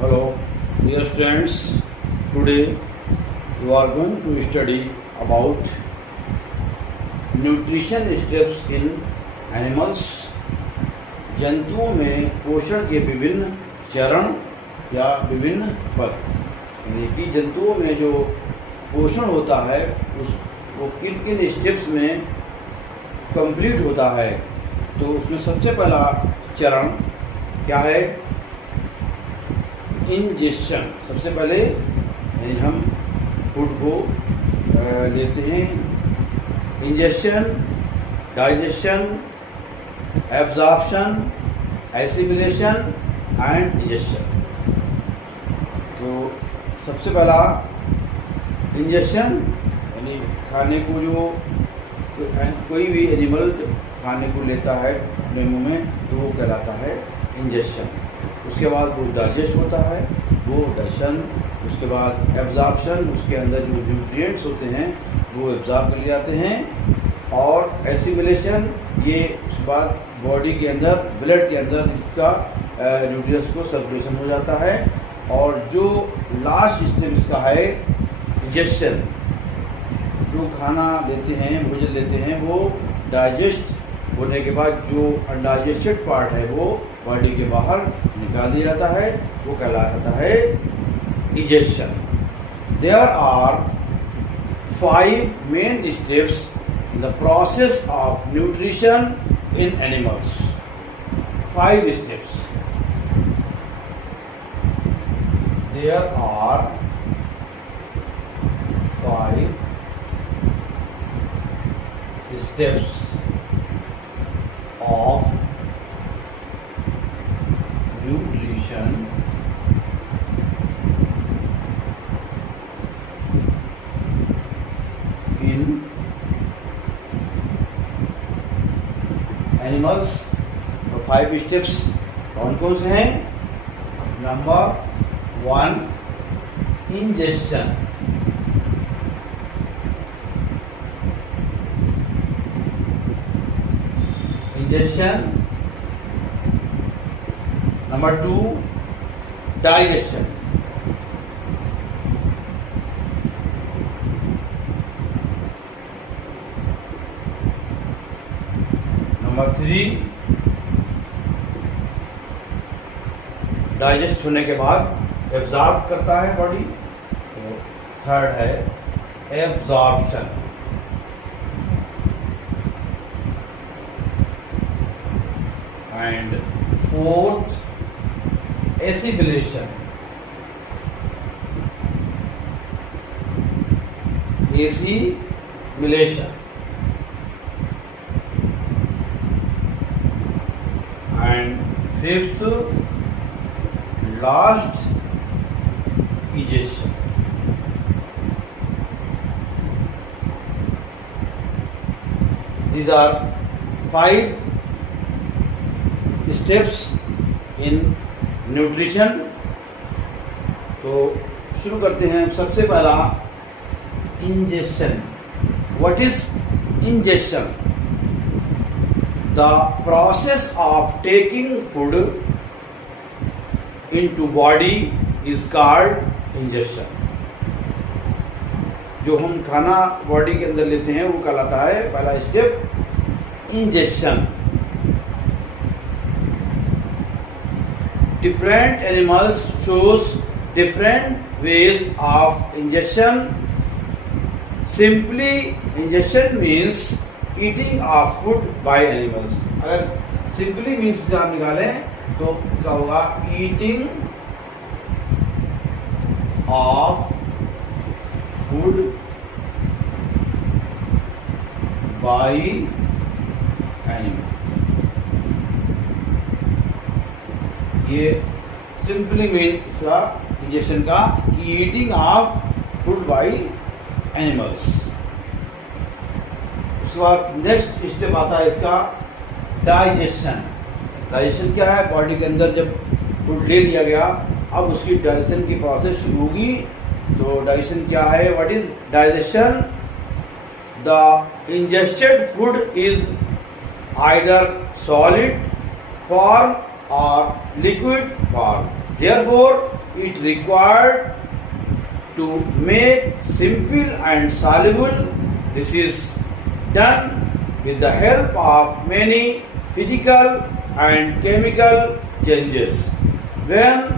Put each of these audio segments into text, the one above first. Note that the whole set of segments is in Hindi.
Hello, dear students. Today you are going to study about nutrition steps in animals. जंतुओं में पोषण के विभिन्न चरण या विभिन्न पद, यानी कि जंतुओं में जो पोषण होता है उस वो किन किन स्टेप्स में कंप्लीट होता है। तो उसमें सबसे पहला चरण क्या है? इंजेक्शन। सबसे पहले यानी हम फूड को लेते हैं। Injection, digestion, absorption, assimilation and injection. तो सबसे पहला इंजेक्शन यानी खाने को जो कोई भी एनिमल खाने को लेता है अपने मुंह में तो वो कहलाता है इंजेक्शन। उसके बाद वो डाइजेस्ट होता है, वो डाइजेशन। उसके बाद एब्जॉर्प्शन, उसके अंदर जो न्यूट्रिएंट्स होते हैं वो एब्जॉर्ब कर लिए जाते हैं। और एसिमिलेशन, ये उसके बाद बॉडी के अंदर, ब्लड के अंदर इसका न्यूट्रिएंट्स को सर्कुलेशन हो जाता है। और जो लास्ट स्टेप इसका है इंजेक्शन। जो खाना लेते हैं, भोजन लेते हैं, वो डाइजेस्ट होने के बाद जो अनडाइजेस्टेड पार्ट है वो बॉडी के बाहर निकाल दिया जाता है, वो कहलाता है injection. There are 5 main steps in the process of nutrition in animals. 5 steps. There are 5 steps of nutrition in animals। तो 5 स्टेप्स कौन कौन से हैं? Number 1, injection. Injection. Number 2, digestion. Number 3, digest होने के बाद एब्जॉर्ब करता है बॉडी। तो 3rd है absorption. And 4th, assimilation. Assimilation. And 5th, last, injection. These are 5 steps in nutrition. तो शुरू करते हैं। सबसे पहला injection. What is injection? The process of taking food into body is called injection. जो हम खाना बॉडी के अंदर लेते हैं वो कहलाता है पहला step injection. Different animals choose different ways of injection. Simply, injection means eating of food by animals. अगर simply means से आप निकालें तो क्या होगा? Eating of food by animals। ये सिंपली मीन इसका इंजेक्शन का कि eating of food by animals. उसके बाद नेक्स्ट स्टेप आता है इसका डाइजेशन। डाइजेशन क्या है? बॉडी के अंदर जब फूड ले लिया गया, अब उसकी डाइजेशन की प्रोसेस शुरू होगी। तो डाइजेशन क्या है? What is digestion? The ingested food is either solid form or liquid form. Therefore, it required to make simple and soluble. This is done with the help of many physical and chemical changes, when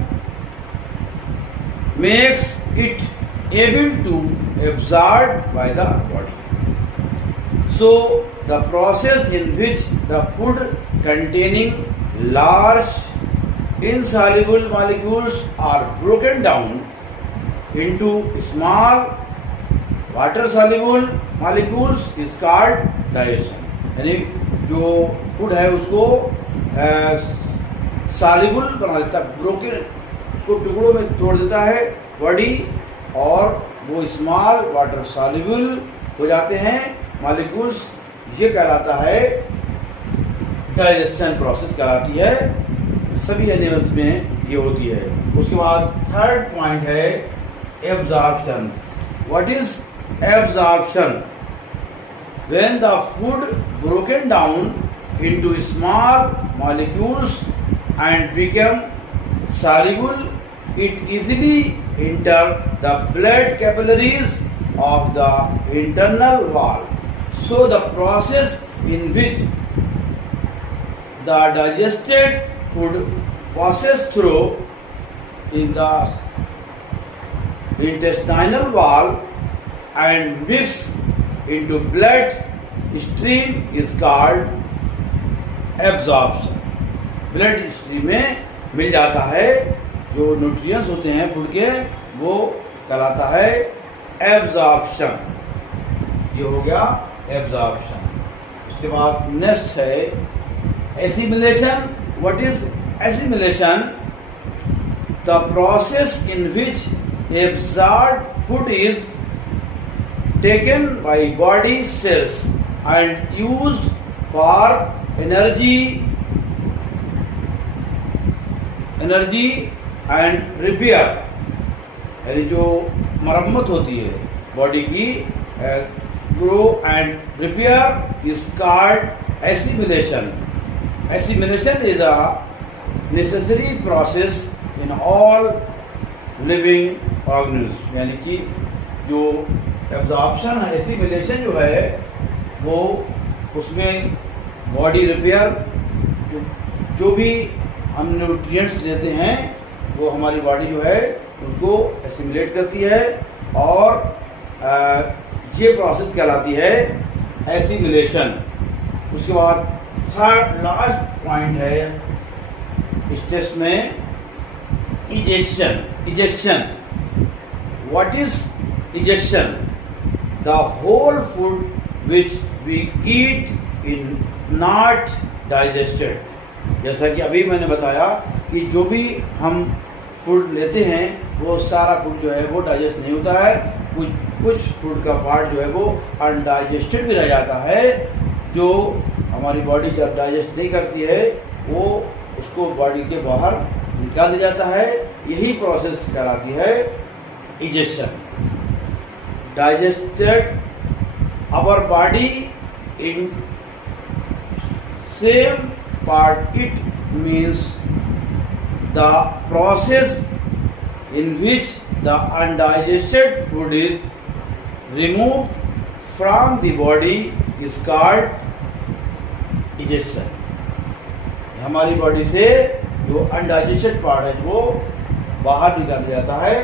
makes it able to absorbed by the body. So the process in which the food containing large insoluble molecules are broken down into small water soluble molecules is called digestion. यानी जो फूड है उसको सॉल्युबल बना देता है, ब्रोकन को टुकड़ों में तोड़ देता है बॉडी, और वो स्मॉल वाटर सॉल्युबल हो जाते हैं मॉलिक्यूल्स। ये कहलाता है डाइजेशन प्रोसेस कहलाती है, सभी एनिमल्स में ये होती है। उसके बाद थर्ड पॉइंट है absorption. What is absorption? When the food broken down into small molecules and become soluble, it easily enter the blood capillaries of the internal wall. So the process in which the digested food passes through in the intestinal wall and mix into blood stream is called absorption. Blood stream में मिल जाता है जो न्यूट्रिएंट्स होते हैं फूड के, वो कहलाता है एब्जॉर्प्शन। ये हो गया एब्जॉर्प्शन। उसके बाद नेक्स्ट है assimilation. What is assimilation? The process in which absorbed food is taken by body cells and used for energy and repair. यानी जो मरम्मत होती है बॉडी की, grow and repair is called assimilation. Assimilation is a necessary process in all living organism. यानी कि जो एब्जॉर्प्शन है, एसिमिलेशन जो है वो उसमें बॉडी रिपेयर, जो भी हम न्यूट्रिएंट्स लेते हैं वो हमारी बॉडी जो है उसको एसिमिलेट करती है, और ये प्रोसेस कहलाती है एसिमिलेशन। उसके बाद थर्ड लास्ट पॉइंट है इस टेस्ट में ingestion. Ingestion, what is ingestion? The whole food which we eat in not digested. जैसा कि अभी मैंने बताया कि जो भी हम फूड लेते हैं वो सारा फूड जो है वो डाइजेस्ट नहीं होता है, कुछ फूड का पार्ट जो है वो अनडाइजेस्टेड भी रह जाता है, जो हमारी बॉडी जब डाइजेस्ट नहीं करती है वो उसको बॉडी के बाहर निकाल दिया जाता है। यही प्रोसेस कहलाती है ingestion. Digested our body in same part, it means the process in which the undigested food is removed from the body is called digestion. हमारी बॉडी से जो अनडाइजेस्टेड पार्ट है वो बाहर निकाल दिया जाता है,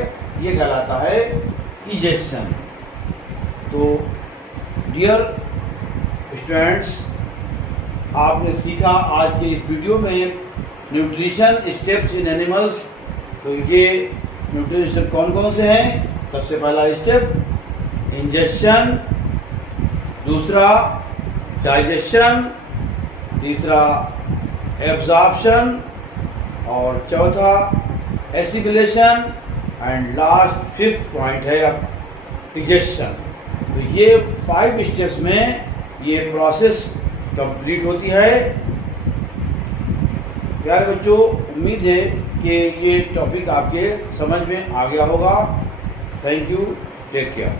ये कहलाता है digestion। तो डियर स्टूडेंट्स, आपने सीखा आज के इस वीडियो में न्यूट्रिशन स्टेप्स इन एनिमल्स। तो ये न्यूट्रिशन स्टेप कौन कौन से हैं? सबसे पहला स्टेप इंजेक्शन, दूसरा डाइजेशन, तीसरा एब्जॉर्प्शन, और चौथा assimilation, and last fifth point है इजेक्शन। तो ये 5 स्टेप्स में ये प्रोसेस कंप्लीट होती है। प्यारे बच्चों, उम्मीद है कि ये टॉपिक आपके समझ में आ गया होगा। Thank you, take care.